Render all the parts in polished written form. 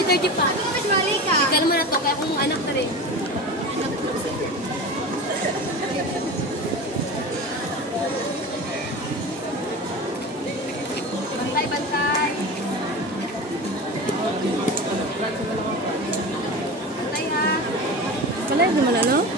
30 pa. Mas mali ka. Ika naman na to, kaya kung anak na rin. Bantay, bantay. Bantay ha. Wala naman ano?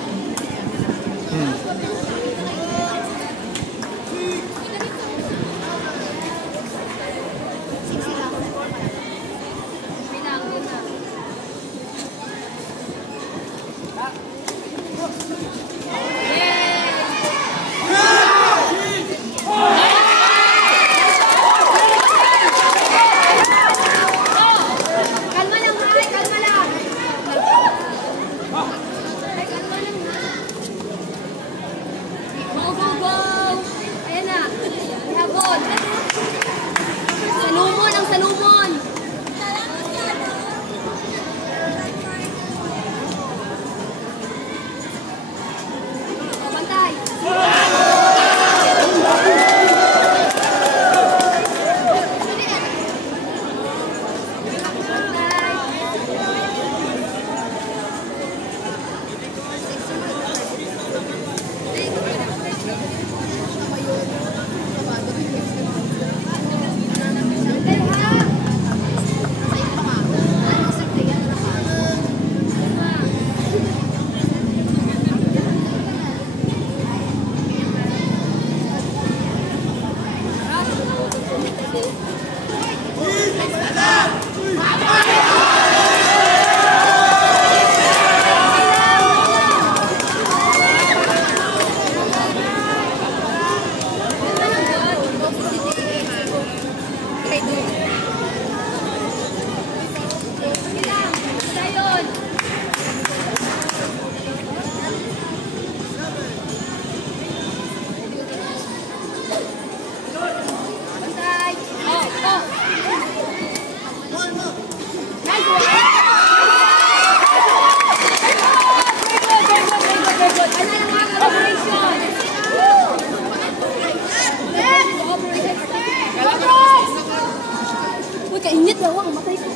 Kainit daw ang matay ko.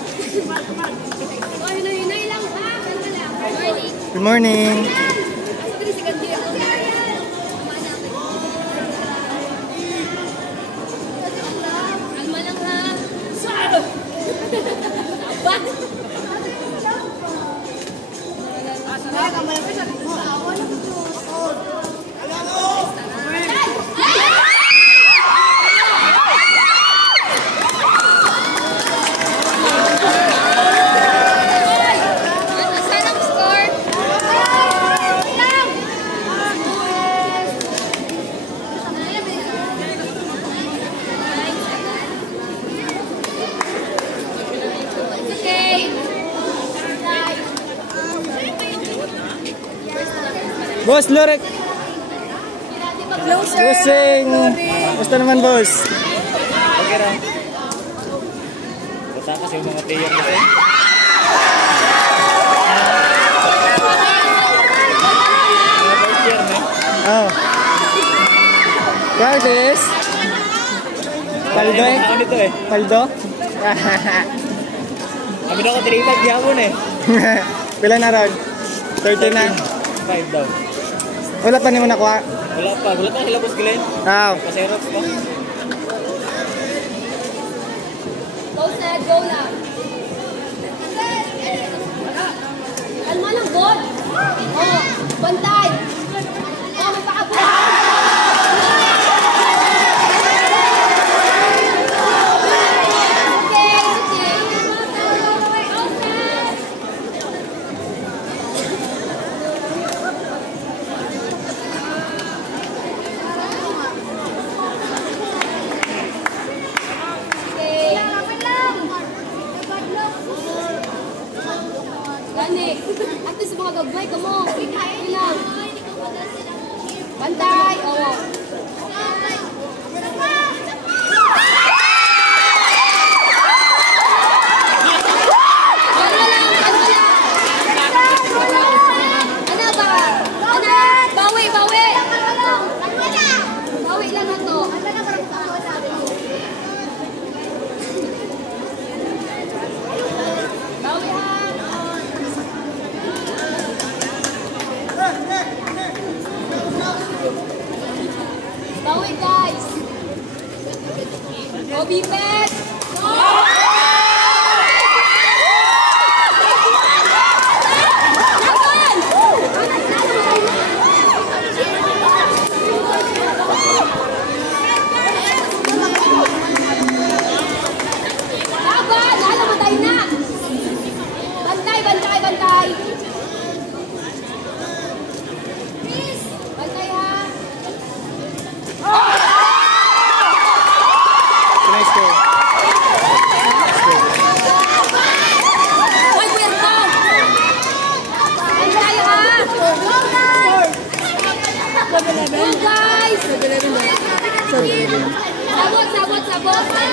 Good morning. Kalma lang ha. Boss Lorek. Bossing. Basta naman boss. Okay ra. Basta kasi yung mga player nito eh. Oh. Practice. Paldo eh. Ano ito eh? Paldo. Kami na ako 3-5 gihapon eh. Pila na round? 30 na. 5 daw. Wala pa ni mo nakuha. Wala pa sila boss Glenn. Ah. Paserox pa. Go set, go na. Kalma lang, God. Oh, bantay. Oh, may pakabot. At least mga gagawin ka mo. Ilang. Bantay. Oo. Ano ba? Ano? Bawi, bawi. Bawi lang na to. Bawi.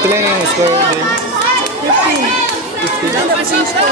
Pila na yung score din? 15. 50. Ganda pa change ko.